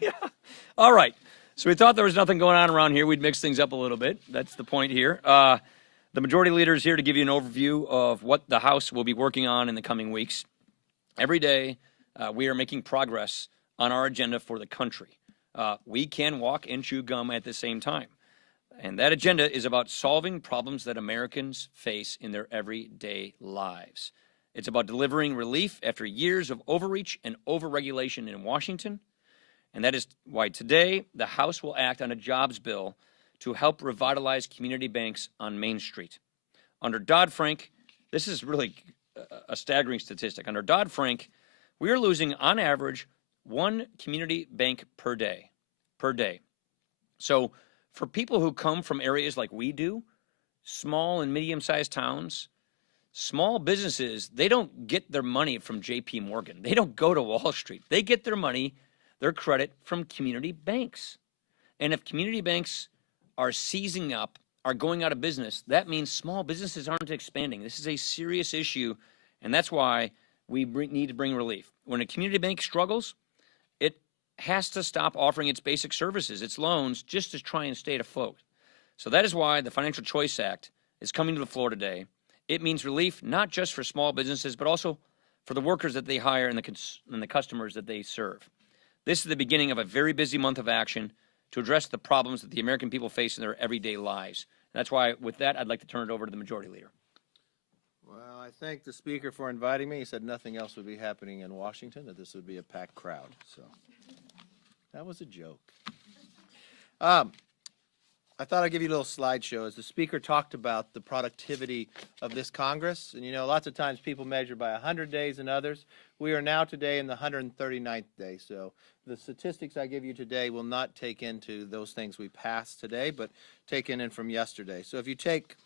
Yeah. All right. So we thought there was nothing going on around here. We'd mix things up a little bit. That's the point here. The majority leader is here to give you an overview of what the House will be working on in the coming weeks. Every day, we are making progress on our agenda for the country. We can walk and chew gum at the same time. And that agenda is about solving problems that Americans face in their everyday lives. It's about delivering relief after years of overreach and overregulation in Washington. And that is why today the House will act on a jobs bill to help revitalize community banks on Main Street. Under Dodd-Frank, this is really a staggering statistic. Under Dodd-Frank, we are losing on average one community bank per day. So for people who come from areas like we do, small and medium-sized towns, small businesses, they don't get their money from J.P. Morgan. They don't go to Wall Street. They get their money, their credit from community banks. And if community banks are seizing up, are going out of business, that means small businesses aren't expanding. This is a serious issue, and that's why we need to bring relief. When a community bank struggles, it has to stop offering its basic services, its loans, just to try and stay afloat. So that is why the Financial Choice Act is coming to the floor today. It means relief not just for small businesses, but also for the workers that they hire and the customers that they serve. This is the beginning of a very busy month of action to address the problems that the American people face in their everyday lives. And that's why, with that, I'd like to turn it over to the Majority Leader. Well, I thank the Speaker for inviting me. He said nothing else would be happening in Washington, that this would be a packed crowd. So that was a joke. I thought I'd give you a little slideshow. As the Speaker talked about the productivity of this Congress, and you know, lots of times people measure by 100 days and others. We are now today in the 139th day. So the statistics I give you today will not take into those things we passed today, but taken in from yesterday. So if you take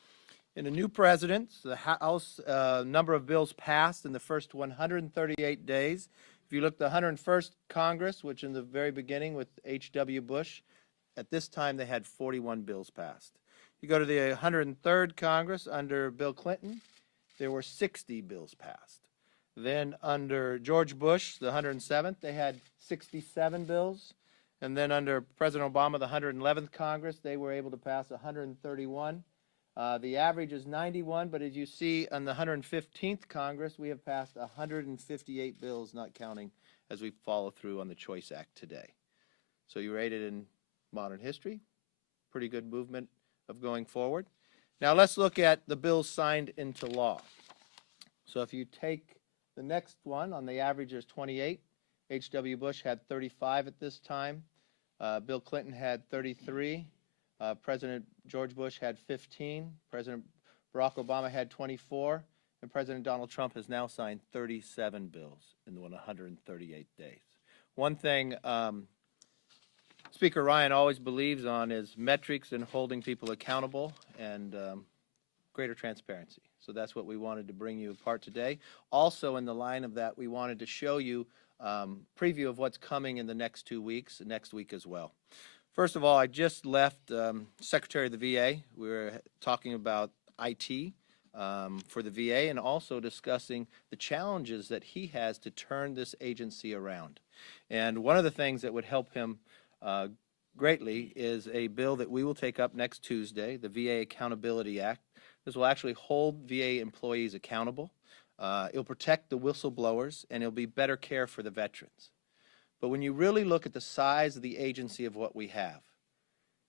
in a new president, the House number of bills passed in the first 138 days. If you look at the 101st Congress, which in the very beginning with H.W. Bush, at this time, they had 41 bills passed. You go to the 103rd Congress under Bill Clinton, there were 60 bills passed. Then under George Bush, the 107th, they had 67 bills. And then under President Obama, the 111th Congress, they were able to pass 131. The average is 91, but as you see on the 115th Congress, we have passed 158 bills, not counting as we follow through on the Choice Act today. So you rate it in modern history, pretty good movement of going forward. Now let's look at the bills signed into law. So if you take the next one, on the average is 28. H.W. Bush had 35 at this time. Bill Clinton had 33. President George Bush had 15. President Barack Obama had 24. And President Donald Trump has now signed 37 bills in the 138 days. One thing Speaker Ryan always believes on is metrics and holding people accountable and greater transparency. So that's what we wanted to bring you apart today. Also in the line of that, we wanted to show you preview of what's coming in the next 2 weeks, next week as well. First of all, I just left Secretary of the VA. We were talking about IT for the VA and also discussing the challenges that he has to turn this agency around. And one of the things that would help him greatly is a bill that we will take up next Tuesday, the VA Accountability Act. This will actually hold VA employees accountable. It'll protect the whistleblowers, and it'll be better care for the veterans. But when you really look at the size of the agency of what we have,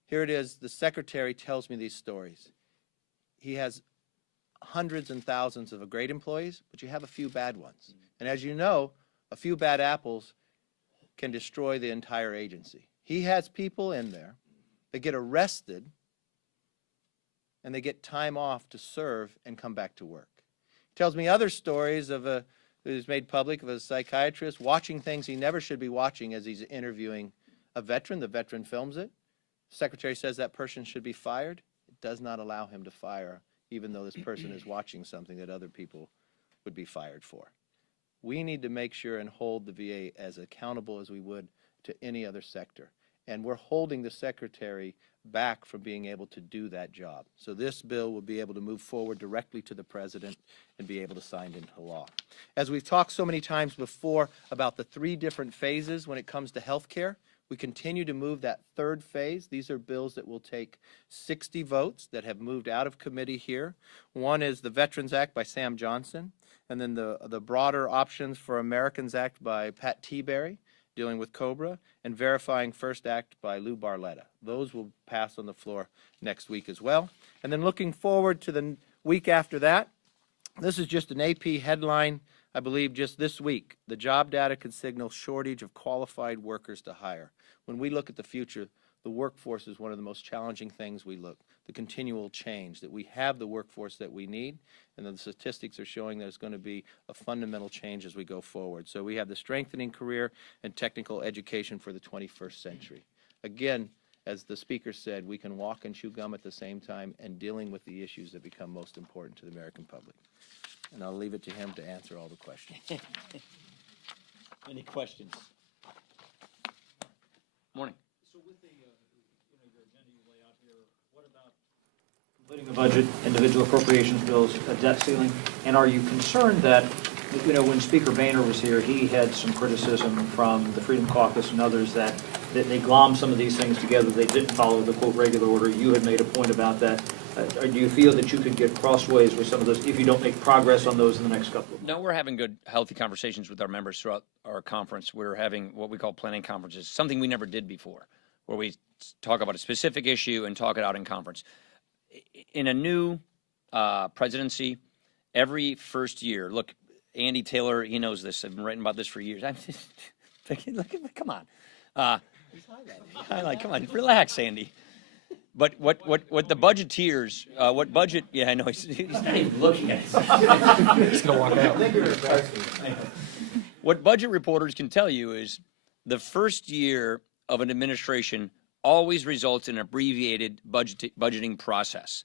here it is, the Secretary tells me these stories. He has hundreds and thousands of great employees, but you have a few bad ones. And as you know, a few bad apples can destroy the entire agency. He has people in there that get arrested and they get time off to serve and come back to work. He tells me other stories of that is made public of a psychiatrist watching things he never should be watching as he's interviewing a veteran. The veteran films it. The Secretary says that person should be fired. It does not allow him to fire, even though this person is watching something that other people would be fired for. We need to make sure and hold the VA as accountable as we would to any other sector. And we're holding the Secretary back from being able to do that job. So this bill will be able to move forward directly to the President and be able to sign into law. As we've talked so many times before about the 3 different phases when it comes to health care, We continue to move that third phase. These are bills that will take 60 votes that have moved out of committee here. One is the Veterans Act by Sam Johnson, and then the Broader Options for Americans Act by Pat Teaberry, dealing with COBRA, and Verifying First Act by Lou Barletta. Those will pass on the floor next week as well. And then looking forward to the week after that, this is just an AP headline, I believe just this week. The job data could signal shortage of qualified workers to hire. When we look at the future, the workforce is one of the most challenging things we look, the continual change, that we have the workforce that we need, and the statistics are showing that it's going to be a fundamental change as we go forward. So we have the strengthening career and technical education for the 21st century. Again, as the speaker said, we can walk and chew gum at the same time and dealing with the issues that become most important to the American public. And I'll leave it to him to answer all the questions. Any questions? Morning. So with the, your agenda you lay out here, what about completing the budget, individual appropriations bills, a debt ceiling? And are you concerned that, when Speaker Boehner was here, he had some criticism from the Freedom Caucus and others that they glommed some of these things together, they didn't follow the quote regular order. You had made a point about that. Do you feel that you could get crossways with some of those if you don't make progress on those in the next couple of months? No, we're having good, healthy conversations with our members throughout our conference. We're having what we call planning conferences, something we never did before, where we talk about a specific issue and talk it out in conference. In a new presidency, every first year, look, Andy Taylor, he knows this. I've been writing about this for years. I'm just, look at, come on. Highlight, come on, relax, Andy. But what the budgeteers, what budget? Yeah, I know he's not even looking at it. He's gonna walk out. What budget reporters can tell you is the first year of an administration always results in an abbreviated budgeting process.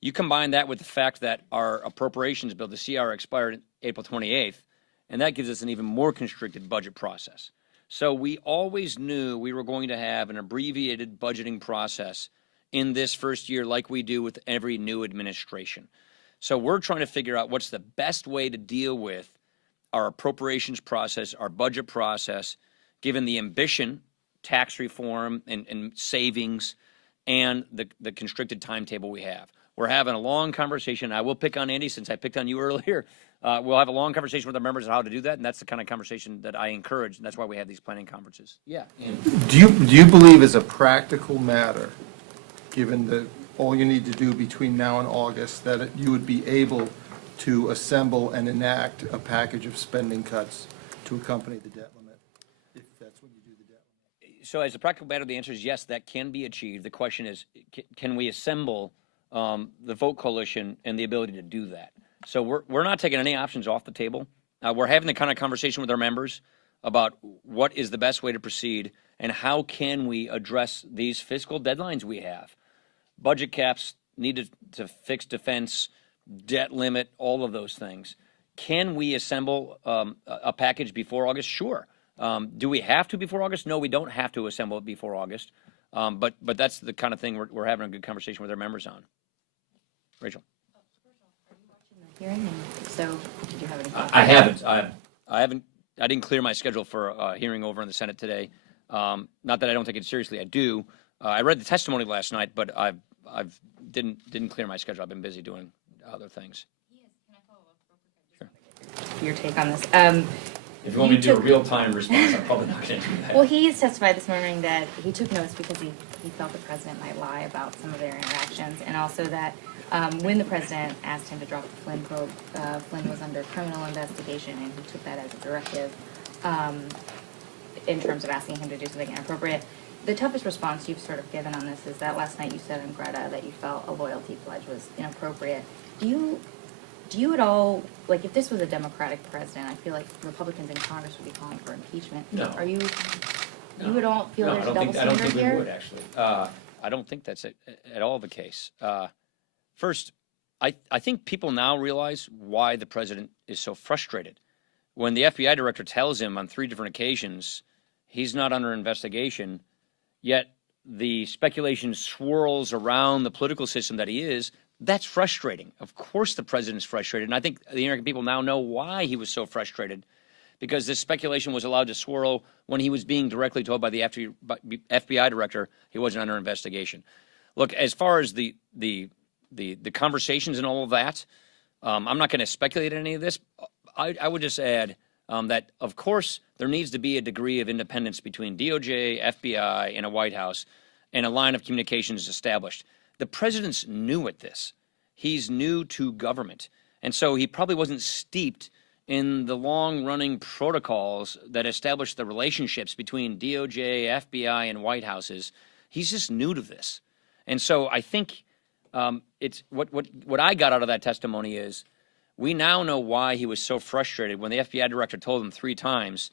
You combine that with the fact that our appropriations bill, the CR, expired April 28th, and that gives us an even more constricted budget process. So we always knew we were going to have an abbreviated budgeting process in this first year like we do with every new administration. So we're trying to figure out what's the best way to deal with our appropriations process, our budget process, given the ambition, tax reform, and savings, and the constricted timetable we have. We're having a long conversation. I will pick on Andy since I picked on you earlier. We'll have a long conversation with our members on how to do that, and that's the kind of conversation that I encourage, and that's why we have these planning conferences. Yeah. Do you believe as a practical matter, given that all you need to do between now and August, that you would be able to assemble and enact a package of spending cuts to accompany the debt limit, if that's when you do the debt limit? So as a practical matter, the answer is yes, that can be achieved. The question is, can we assemble the vote coalition and the ability to do that? So we're not taking any options off the table. We're having the kind of conversation with our members about what is the best way to proceed and how can we address these fiscal deadlines we have. Budget caps, need to fix defense, debt limit, all of those things. Can we assemble a package before August? Sure. Do we have to before August? No, we don't have to assemble it before August. But that's the kind of thing we're having a good conversation with our members on. Rachel. Hearing, and so did you have any thoughts? I haven't. I didn't clear my schedule for a hearing over in the Senate today. Not that I don't take it seriously. I do. I read the testimony last night, but I didn't clear my schedule. I've been busy doing other things. Yes, can I follow up real quick? Sure. Your take on this. If you want me to do a real-time response, I'm probably not going to do that. Well, he has testified this morning that he took notes because he felt the president might lie about some of their interactions, and also that when the president asked him to drop the Flynn probe, Flynn was under criminal investigation, and he took that as a directive in terms of asking him to do something inappropriate. The toughest response you've sort of given on this is that last night you said in Greta that you felt a loyalty pledge was inappropriate. Do you at all, like, if this was a Democratic president, I feel like Republicans in Congress would be calling for impeachment. No. Are you, No. you would all feel No, there's a double I don't standard think here? we would, actually. I don't think that's at all the case. First, I think people now realize why the president is so frustrated. When the FBI director tells him on 3 different occasions he's not under investigation, yet the speculation swirls around the political system that he is, that's frustrating. Of course the president is frustrated, and I think the American people now know why he was so frustrated, because this speculation was allowed to swirl when he was being directly told by the FBI director he wasn't under investigation. Look, as far as the conversations and all of that, I'm not going to speculate on any of this. I would just add that, of course, there needs to be a degree of independence between DOJ, FBI, and a White House, and a line of communications established. The president's new at this. He's new to government. And so he probably wasn't steeped in the long-running protocols that establish the relationships between DOJ, FBI, and White Houses. He's just new to this. And so I think it's what I got out of that testimony is we now know why he was so frustrated when the FBI director told him 3 times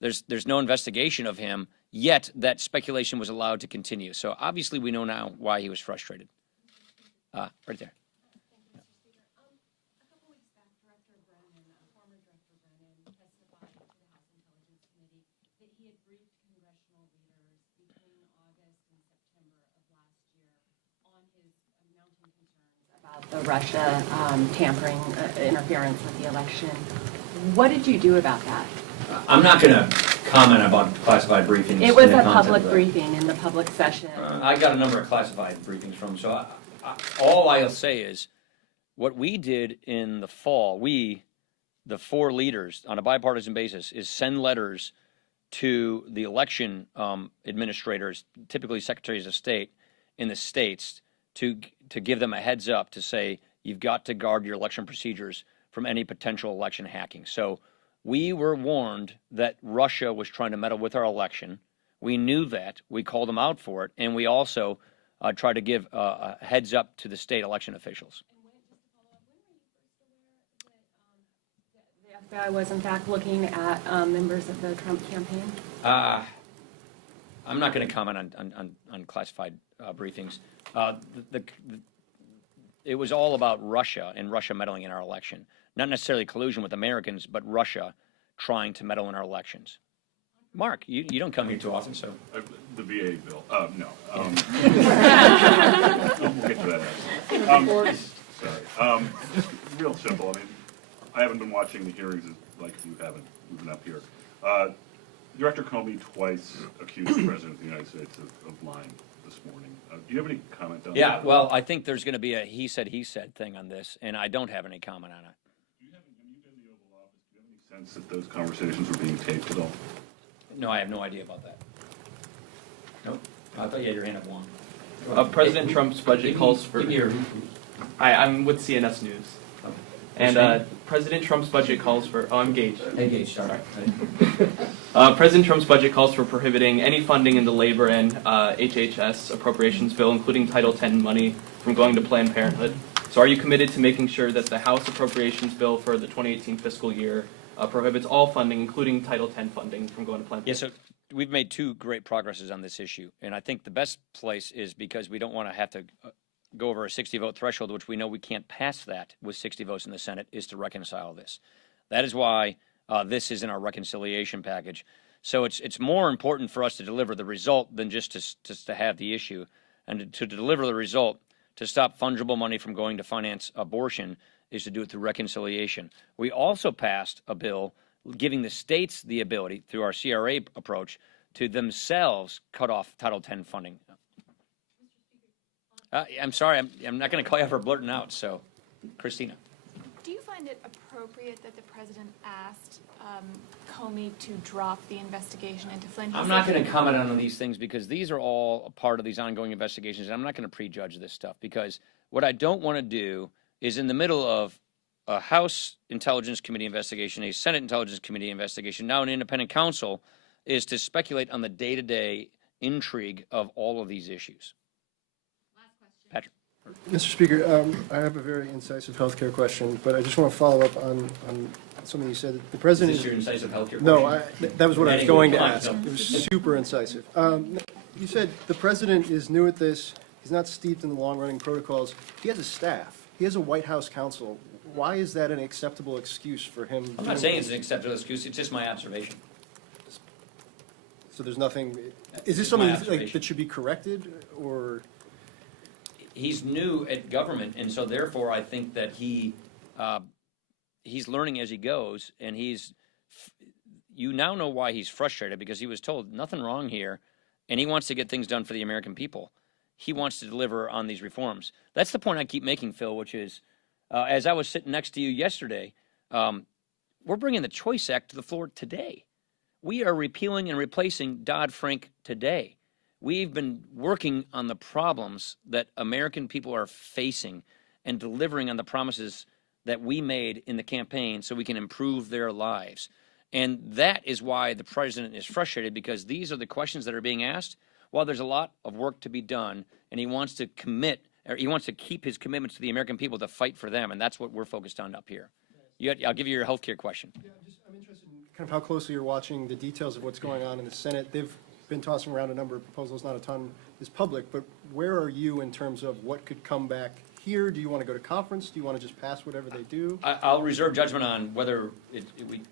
there's no investigation of him, yet that speculation was allowed to continue. So obviously we know now why he was frustrated. Right there. About the Russia tampering, interference with the election. What did you do about that? I'm not going to comment about classified briefings. It was and the a content public of that. briefing in the public session. I got a number of classified briefings from, so all I'll say is what we did in the fall, the 4 leaders on a bipartisan basis, is send letters to the election administrators, typically secretaries of state in the states, to give them a heads up to say, you've got to guard your election procedures from any potential election hacking. So we were warned that Russia was trying to meddle with our election. We knew that. We called them out for it. And we also tried to give a heads up to the state election officials. The FBI was in fact looking at members of the Trump campaign? I'm not going to comment on classified briefings. It was all about Russia and Russia meddling in our election. Not necessarily collusion with Americans, but Russia trying to meddle in our elections. Mark, you don't come here too often, so. The VA bill, no. We'll get to that next. Sorry. Real simple, I mean, I haven't been watching the hearings like you haven't, you've been up here. Director Comey twice accused the President of the United States of lying this morning. Do you have any comment on that? Yeah, well, I think there's going to be a he said thing on this, and I don't have any comment on it. When you've been in the Oval Office, do you have any sense that those conversations were being taped at all? No, I have no idea about that. Nope. I thought you had your hand up long. President Trump's budget calls for. Hi, I'm with CNS News. And President Trump's budget calls for. Oh, I'm Gage. Hey, Gage, sorry. President Trump's budget calls for prohibiting any funding in the labor and HHS appropriations bill, including Title X money, from going to Planned Parenthood. So, are you committed to making sure that the House appropriations bill for the 2018 fiscal year prohibits all funding, including Title X funding, from going to Planned Parenthood? Yeah, so we've made 2 great progresses on this issue, and I think the best place is because we don't want to have to go over a 60-vote threshold, which we know we can't pass that with 60 votes in the Senate, is to reconcile this. That is why this is in our reconciliation package. So it's more important for us to deliver the result than just to have the issue. And to deliver the result, to stop fungible money from going to finance abortion, is to do it through reconciliation. We also passed a bill giving the states the ability, through our CRA approach, to themselves cut off Title X funding. I'm sorry, I'm not going to call you out for blurting out, so, Christina. Do you find it appropriate that the president asked Comey to drop the investigation into Flynn? I'm not going to comment on these things because these are all a part of these ongoing investigations, and I'm not going to prejudge this stuff because what I don't want to do is in the middle of a House Intelligence Committee investigation, a Senate Intelligence Committee investigation, now an independent counsel, is to speculate on the day-to-day intrigue of all of these issues. Patrick. Mr. Speaker, I have a very incisive healthcare question, but I just want to follow up on something you said. The Is president this your incisive healthcare No, question? that was what I was Anyway, going to fine, ask. no. It was super incisive. You said the president is new at this. He's not steeped in the long-running protocols. He has a staff. He has a White House counsel. Why is that an acceptable excuse for him? I'm not saying it's an acceptable excuse, it's just my observation. So there's nothing, is My this something observation. that should be corrected, or? He's new at government, and so therefore I think that he's learning as he goes, and you now know why he's frustrated, because he was told nothing wrong here, and he wants to get things done for the American people. He wants to deliver on these reforms. That's the point I keep making, Phil, which is, as I was sitting next to you yesterday, we're bringing the Choice Act to the floor today. We are repealing and replacing Dodd-Frank today. We've been working on the problems that American people are facing and delivering on the promises that we made in the campaign so we can improve their lives. And that is why the president is frustrated, because these are the questions that are being asked. While there's a lot of work to be done, and he wants to commit, or he wants to keep his commitments to the American people to fight for them, and that's what we're focused on up here. I'll give you your healthcare question. Yeah, I'm interested in kind of how closely you're watching the details of what's going on in the Senate. They've been tossing around a number of proposals, not a ton is public, but where are you in terms of what could come back here? Do you want to go to conference? Do you want to just pass whatever they do? I'll reserve judgment on whether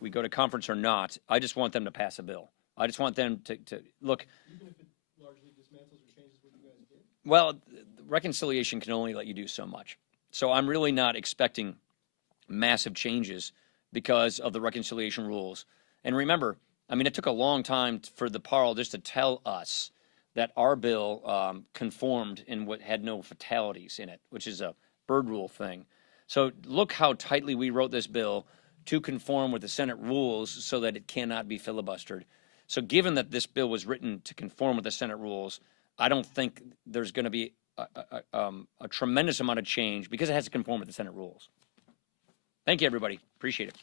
we go to conference or not. I just want them to pass a bill. I just want them to look. Even if it largely dismantles or changes what you guys did? Well, reconciliation can only let you do so much. So I'm really not expecting massive changes because of the reconciliation rules. And remember, I mean, it took a long time for the Parle just to tell us that our bill conformed in what had no fatalities in it, which is a bird rule thing. So look how tightly we wrote this bill to conform with the Senate rules so that it cannot be filibustered. So given that this bill was written to conform with the Senate rules, I don't think there's going to be a tremendous amount of change because it has to conform with the Senate rules. Thank you, everybody. Appreciate it.